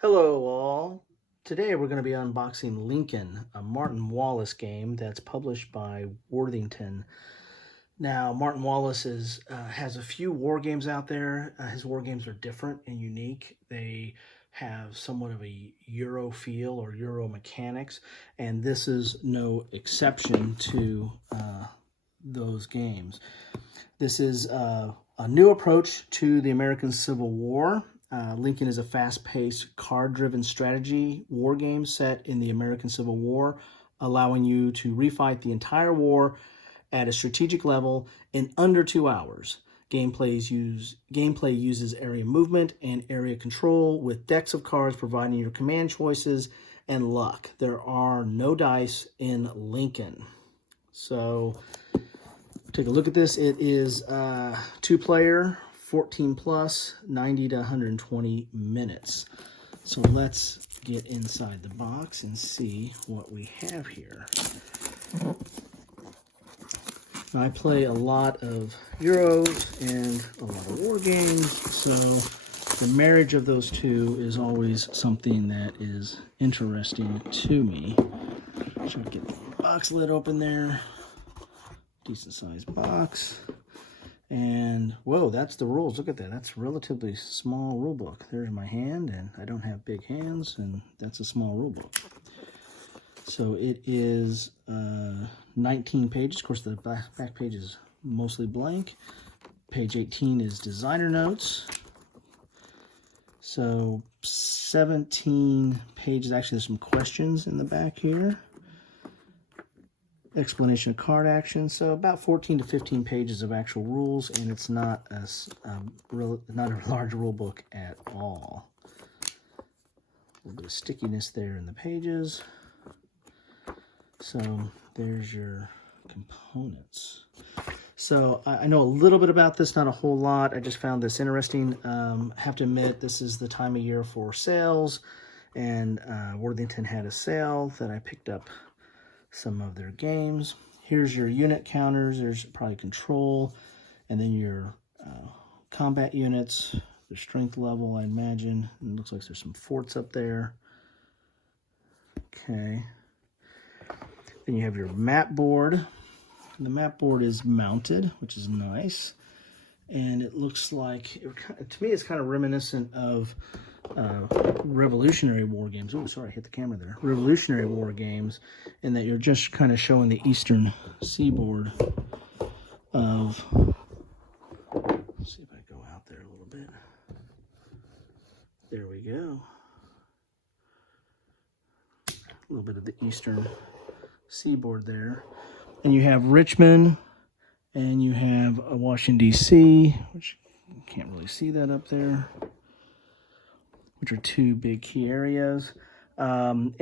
Hello all. Today we're going to be unboxing Lincoln, a Martin Wallace game that's published by Worthington. Now, Martin Wallace has a few war games out there. His war games are different and unique. They have somewhat of a Euro feel or Euro mechanics, and this is no exception to those games. This is a new approach to the American Civil War. Lincoln is a fast-paced, card-driven strategy war game set in the American Civil War, allowing you to refight the entire war at a strategic level in under 2 hours. Gameplay uses area movement and area control with decks of cards providing your command choices and luck. There are no dice in Lincoln. So take a look at this. It is 2-player, 14 plus, 90 to 120 minutes. So let's get inside the box and see what we have here. Now, I play a lot of Euros and a lot of war games, so the marriage of those two is always something that is interesting to me. So get the box lid open there. Decent sized box. And whoa, that's the rules. Look at that. That's a relatively small rule book. There's my hand, and I don't have big hands, and that's a small rule book. So it is 19 pages. Of course, the back page is mostly blank. Page 18 is designer notes. So 17 pages. Actually, there's some questions in the back here. Explanation of card action. So about 14 to 15 pages of actual rules, and it's not not a large rule book at all. A little bit of stickiness there in the pages. So there's your components. So I know a little bit about this, not a whole lot. I just found this interesting. Have to admit, this is the time of year for sales, and Worthington had a sale that I picked up some of their games. Here's your unit counters. There's probably control, and then your combat units, the strength level, I imagine. It looks like there's some forts up there. Okay. Then you have your map board. The map board is mounted, which is nice. And it looks like, to me, it's kind of reminiscent of Revolutionary War games. Oh, sorry, I hit the camera there. Revolutionary War games, in that you're just kind of showing the eastern seaboard of, let's see if I go out there a little bit. There we go. A little bit of the eastern seaboard there. And you have Richmond, and you have Washington, D.C., which you can't really see that up there, which are two big key areas. And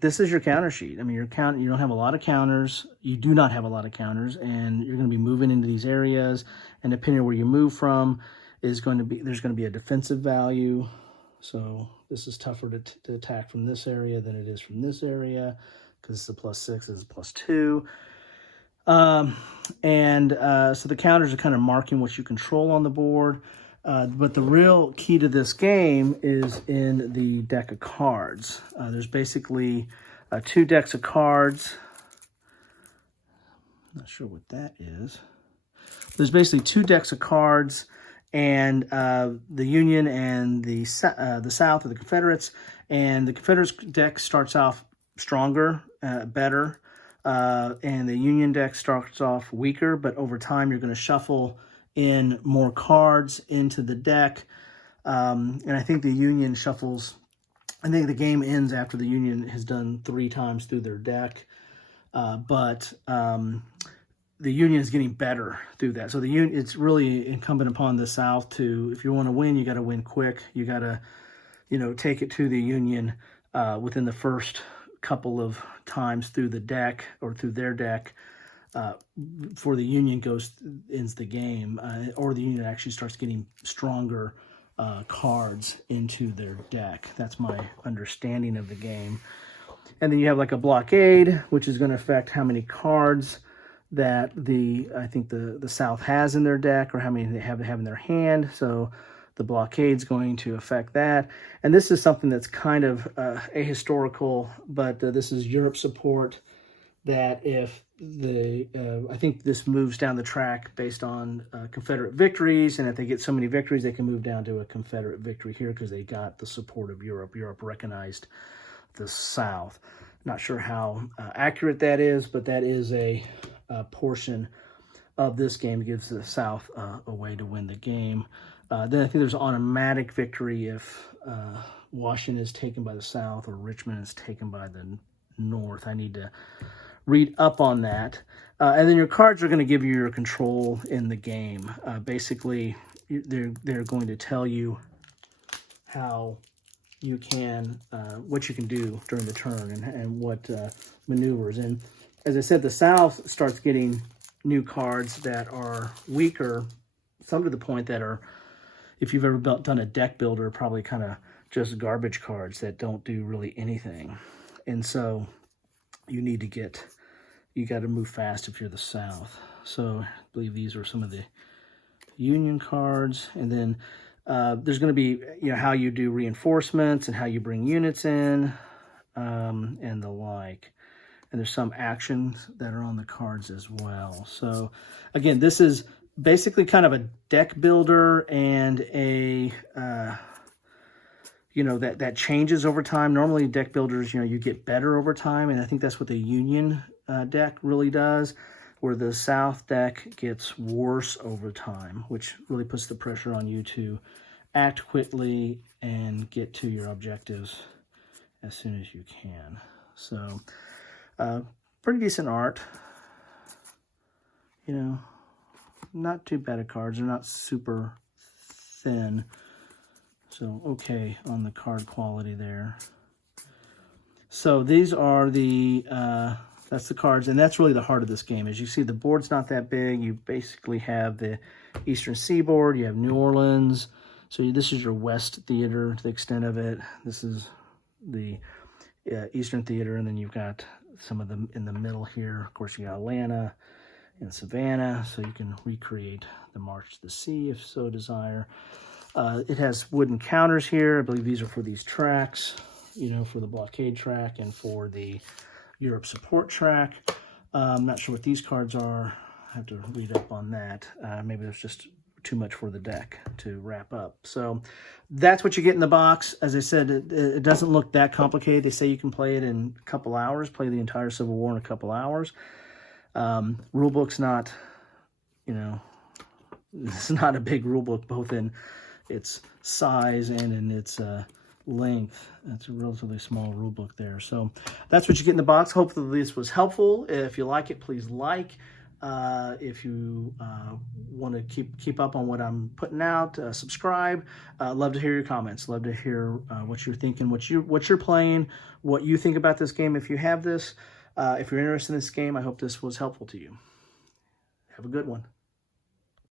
this is your counter sheet. I mean, you don't have a lot of counters. You do not have a lot of counters, and you're going to be moving into these areas. And depending on where you move from, there's going to be a defensive value. So this is tougher to attack from this area than it is from this area, because it's a +6, this is +2. So the counters are kind of marking what you control on the board. But the real key to this game is in the deck of cards. There's basically 2 decks of cards. Not sure what that is. There's basically 2 decks of cards, and the Union and the South, or the Confederates. And the Confederates deck starts off stronger, better. And the Union deck starts off weaker, but over time you're going to shuffle in more cards into the deck. And I think the Union shuffles, I think the game ends after the Union has done 3 times through their deck. But the Union is getting better through that. So it's really incumbent upon the South to, if you want to win, you got to win quick. You got to, take it to the Union within the first couple of times through the deck, or through their deck, before the Union ends the game, or the Union actually starts getting stronger cards into their deck. That's my understanding of the game. And then you have like a blockade, which is going to affect how many cards that I think the South has in their deck, or how many they have in their hand. So the blockade's going to affect that. And this is something that's kind of ahistorical, but this is Europe support, that if I think this moves down the track based on Confederate victories, and if they get so many victories, they can move down to a Confederate victory here because they got the support of Europe. Europe recognized the South. Not sure how accurate that is, but that is a portion of this game. It gives the South a way to win the game. Then I think there's automatic victory if Washington is taken by the South or Richmond is taken by the North. I need to read up on that. And then your cards are going to give you your control in the game. Basically, they're going to tell you how you can, what you can do during the turn and what maneuvers. And as I said, the South starts getting new cards that are weaker, some to the point that are, if you've ever done a deck builder, probably kind of just garbage cards that don't do really anything. And so you need to you got to move fast if you're the South. So I believe these are some of the Union cards. And then there's going to be, how you do reinforcements and how you bring units in and the like. And there's some actions that are on the cards as well. So again, this is basically kind of a deck builder and a, that changes over time. Normally deck builders, you get better over time. And I think that's what the Union deck really does, where the South deck gets worse over time, which really puts the pressure on you to act quickly and get to your objectives as soon as you can. So pretty decent art, not too bad of cards. They're not super thin, so okay on the card quality there. So these are the that's the cards, and that's really the heart of this game. As you see, the board's not that big. You basically have the Eastern Seaboard, you have New Orleans, so this is your West Theater to the extent of it. This is the Eastern Theater, and then you've got some of them in the middle here. Of course, you got Atlanta and Savannah, so you can recreate the March to the Sea if so desire. It has wooden counters here. I believe these are for these tracks, for the blockade track and for the Europe support track. I'm not sure what these cards are. I have to read up on that. Maybe there's just too much for the deck to wrap up. So that's what you get in the box. As I said, it doesn't look that complicated. They say you can play it in a couple hours, play the entire Civil War in a couple hours. Rulebook's not, it's not a big rulebook, both in its size and in its length. It's a relatively small rulebook there. So that's what you get in the box. Hopefully this was helpful. If you like it, please like. If you want to keep up on what I'm putting out, subscribe. Love to hear your comments. Love to hear what you're thinking, what you're playing, what you think about this game if you have this. If you're interested in this game, I hope this was helpful to you. Have a good one.